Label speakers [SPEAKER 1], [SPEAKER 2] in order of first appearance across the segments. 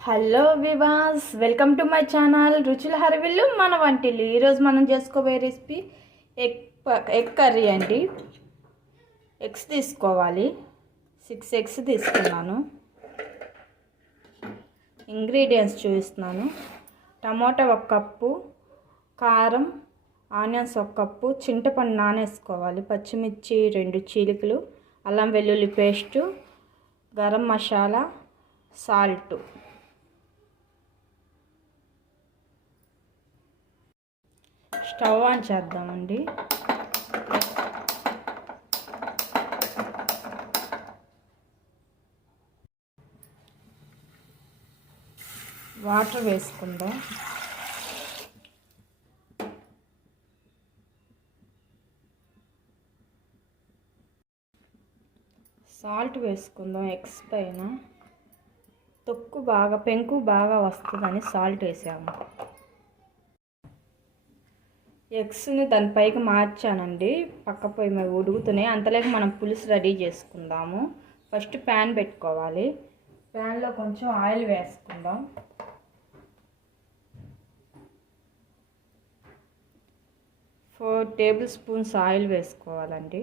[SPEAKER 1] Hello viewers welcome to my channel రుచుల హరివిల్లు మన వంటిల్లు. ఈరోజు మనం చేసుకోబోయే రెసిపీ ఎగ్ ప- ఎగ్ కర్రీ అండి. ఎగ్స్ తీసుకోవాలి. సిక్స్ ఎగ్స్ తీసుకున్నాను. ఇంగ్రీడియంట్స్ చూపిస్తున్నాను. టమోటా ఒక కప్పు కారం ఆనియన్స్ ఒక కప్పు చింతపండు నానేసుకోవాలి. పచ్చిమిర్చి రెండు చీలికలు అల్లం వెల్లుల్లి paste garam masala salt. Stove on చేద్దామండి. వాటర్ వేసుకుందాం. సాల్ట్ వేసుకుందాం ఎగ్స్ పైన. తొక్కు బాగా పెంకు బాగా వస్తుందని సాల్ట్ వేసాము. ఎగ్స్ని దాని పైకి మార్చానండి. పక్క పొయ్యి మీద ఉడుగుతున్నాయి అంతలోకి మనం పులుసు రెడీ చేసుకుందాము. ఫస్ట్ ప్యాన్ పెట్టుకోవాలి. ప్యాన్లో కొంచెం ఆయిల్ వేసుకుందాం. ఫోర్ టేబుల్ స్పూన్స్ ఆయిల్ వేసుకోవాలండి.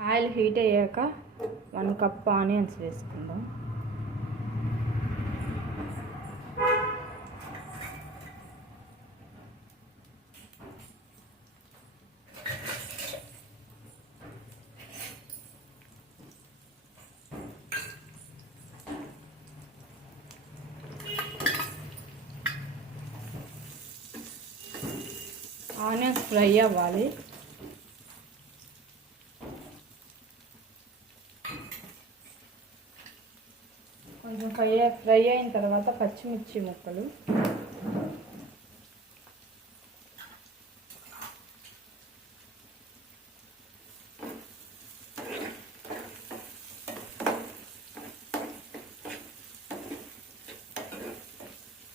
[SPEAKER 1] ఆయిల్ హీట్ అయ్యాక వన్ కప్ ఆనియన్స్ వేసుకుందాం ఆనియన్స్ ఫ్రై అవ్వాలి. కొంచెం ఫ్రై ఫ్రై అయిన తర్వాత పచ్చిమిర్చి ముక్కలు.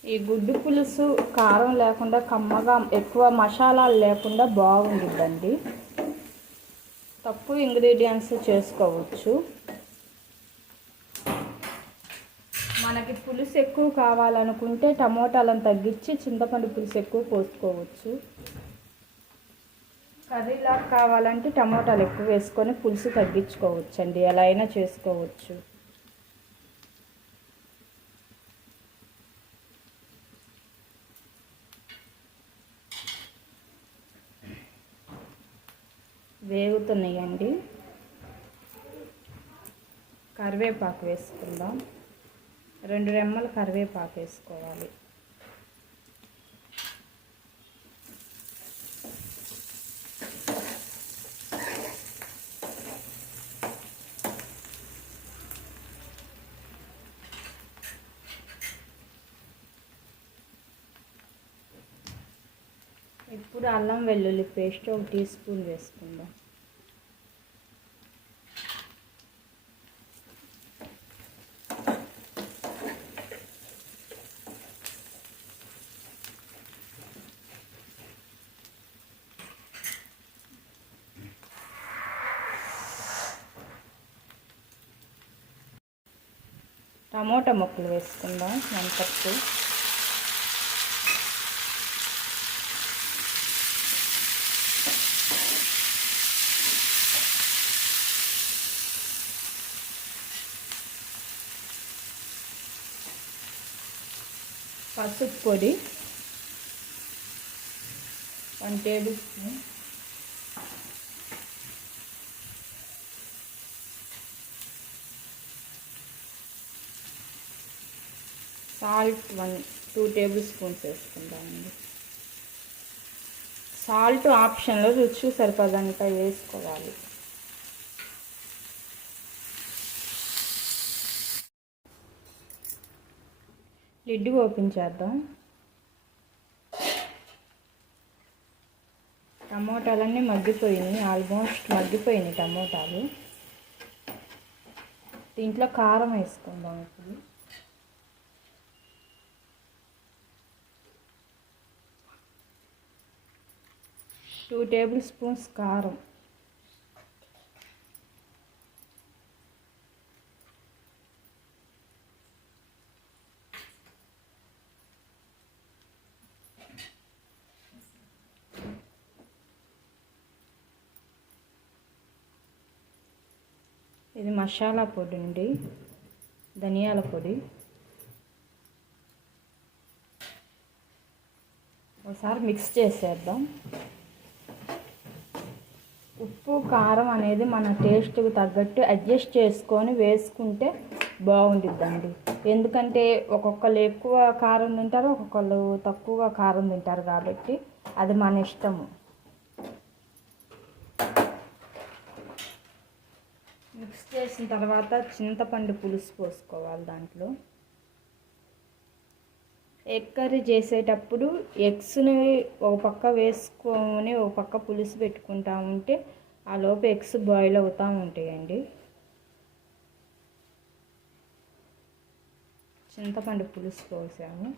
[SPEAKER 1] ఈ గుడ్డు పులుసు కారం లేకుండా కమ్మగా ఎక్కువ మసాలాలు లేకుండా బాగుంటుందండి. తక్కువ ఇంగ్రీడియంట్స్ చేసుకోవచ్చు. మనకి పులుసు ఎక్కువ కావాలనుకుంటే టమోటాలను తగ్గించి చింతపండు పులుసు ఎక్కువ పోసుకోవచ్చు. కర్రీలా కావాలంటే టమోటాలు ఎక్కువ వేసుకొని పులుసు తగ్గించుకోవచ్చు అండి ఎలా అయినా చేసుకోవచ్చు. వేగుతున్నాయండి. కరివేపాకు వేసుకుందాం. రెండు రెమ్మలు కరివేపాకు వేసుకోవాలి. ఇప్పుడు అల్లం వెల్లుల్లి పేస్ట్ ఒక టీ స్పూన్ వేసుకుందాం. టమోటా ముక్కలు వేసుకుందాం వన్ కప్పు పసుపు పొడి one tablespoon. Salt one to tablespoons వేసుకుంటామండి salt ఆప్షన్లో రుచి సరిపడంత వేసుకోవాలి. లిడ్ ఓపెన్ చేద్దాం. టమోటాలన్నీ మగ్గిపోయినాయి ఆల్మోస్ట్ మగ్గిపోయినాయి టమోటాలు. దీంట్లో కారం వేసుకుందాం ఇప్పుడు. టూ టేబుల్ స్పూన్స్ కారం. ఇది మసాలా పొడి అండి ధనియాల పొడి. ఒకసారి మిక్స్ చేసేద్దాం. ఉప్పు కారం అనేది మన టేస్ట్కి తగ్గట్టు అడ్జస్ట్ చేసుకొని వేసుకుంటే బాగుండిద్దండి. ఎందుకంటే ఒక్కొక్కరు ఎక్కువ కారం తింటారు ఒక్కొక్కరు తక్కువ కారం తింటారు కాబట్టి అది మన ఇష్టము. మిక్స్ చేసిన తర్వాత చింతపండు పులుసు పోసుకోవాలి దాంట్లో. ఎగ్ కర్రీ చేసేటప్పుడు ఎగ్స్ని ఒక పక్క వేసుకొని ఒక పక్క పులుసు పెట్టుకుంటా ఉంటే ఆ లోపు ఎగ్స్ బాయిల్ అవుతూ ఉంటాయండి. చింతపండు పులుసు పోసాము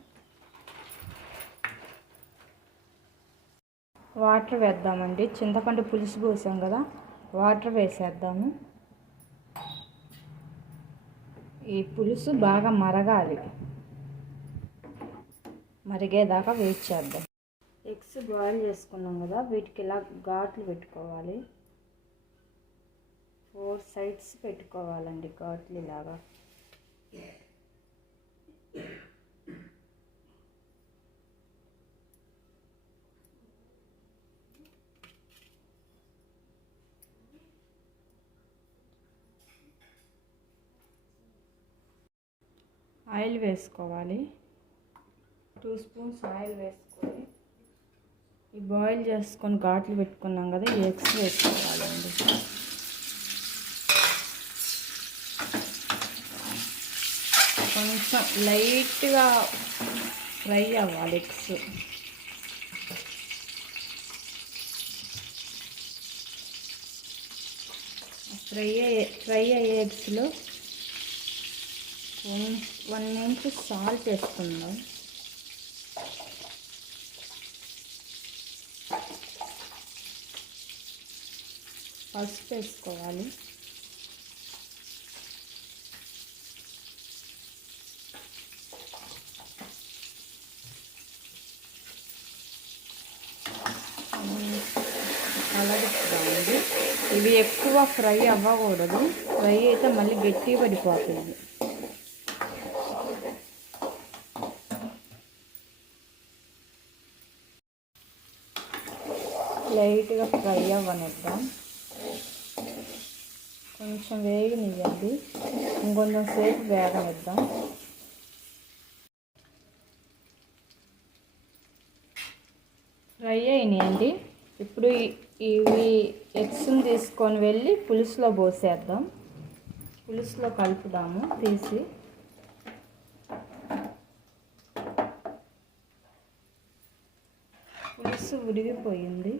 [SPEAKER 1] వాటర్ వేద్దామండి. చింతపండు పులుసు పోసాం కదా వాటర్ వేసేద్దాము. ఈ పులుసు బాగా మరగాలి. మరిగేదాకా వెయిట్ చేద్దాం. ఎగ్స్ బాయిల్ చేసుకున్నాం కదా వీటికి ఇలా ఘాట్లు పెట్టుకోవాలి. ఫోర్ సైడ్స్ పెట్టుకోవాలండి ఘాట్లు ఇలాగా. ఆయిల్ వేసుకోవాలి. టూ స్పూన్స్ ఆయిల్ వేసుకొని ఈ బాయిల్ చేసుకొని ఘాట్లు పెట్టుకున్నాం కదా ఈ ఎగ్స్ వేసుకోవాలండి. కొంచెం లైట్గా ఫ్రై అవ్వాలి ఎగ్స్. ఫ్రై అయ్యే ఫ్రై అయ్యే ఎగ్స్లో వన్ ఇంచ్ సాల్ట్ వేసుకుందాం. పసుపు వేసుకోవాలి. అలాగే ఇవి ఎక్కువ ఫ్రై అవ్వకూడదు. ఫ్రై అయితే మళ్ళీ గట్టి పడిపోతుంది. లైట్గా ఫ్రై అవ్వనిద్దాం. కొంచెం వేగనివ్వండి. ఇంకొంచెం సేపు వేగనిద్దాం. ఫ్రై అయినాయండి. ఇప్పుడు ఇవి ఎగ్స్ని తీసుకొని వెళ్ళి పులుసులో పోసేద్దాం. పులుసులో కలుపుదాము తీసి. పులుసు ఉడిగిపోయింది.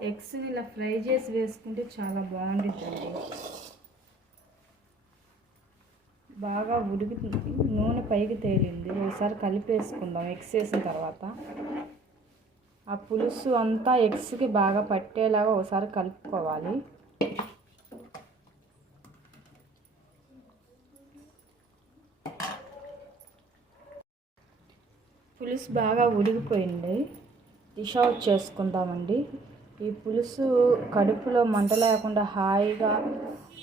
[SPEAKER 1] ఎగ్స్ ఇలా ఫ్రై చేసి వేసుకుంటే చాలా బాగుంటుందండి బాగా ఉడుకుతుంది. నూనె పైకి తేలింది. ఒకసారి కలిపేసుకుందాం ఎగ్స్ వేసిన తర్వాత. ఆ పులుసు అంతా ఎగ్స్కి బాగా పట్టేలాగా ఒకసారి కలుపుకోవాలి. పులుసు బాగా ఉడికిపోయింది. డిష్ అవుట్ చేసుకుందామండి. ఈ పులుసు కడుపులో మంట లేకుండా హాయిగా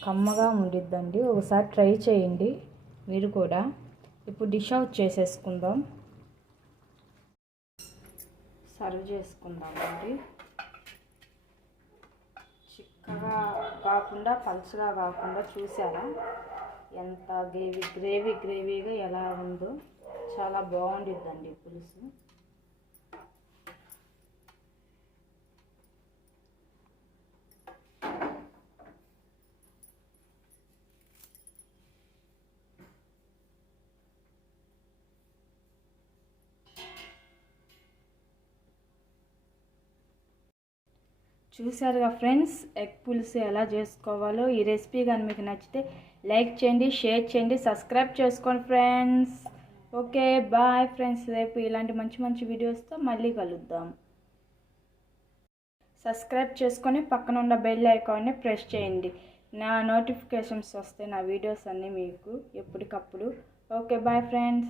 [SPEAKER 1] కమ్మగా ఉండిద్దండి. ఒకసారి ట్రై చేయండి మీరు కూడా. ఇప్పుడు డిష్ అవుట్ చేసేసుకుందాం. సర్వ్ చేసుకుందామండి. చిక్కగా కాకుండా పలుచగా కాకుండా చూసారా? ఎంత గ్రేవీ గ్రేవీ గ్రేవీగా ఎలా ఉందో. చాలా బాగుండిద్దండి పులుసు. చూసారుగా ఫ్రెండ్స్ ఎగ్ పులుసు ఎలా చేసుకోవాలో ఈ రెసిపీ కానీ మీకు నచ్చితే లైక్ చేయండి షేర్ చేయండి సబ్స్క్రైబ్ చేసుకోండి ఫ్రెండ్స్. Okay bye friends. రేపు ఇలాంటి మంచి మంచి వీడియోస్తో మళ్ళీ కలుద్దాం. సబ్స్క్రైబ్ చేసుకొని పక్కన ఉన్న బెల్ ఐకాన్ని ప్రెస్ చేయండి. నా నోటిఫికేషన్స్ వస్తే నా వీడియోస్ అన్నీ మీకు ఎప్పటికప్పుడు. Okay bye friends.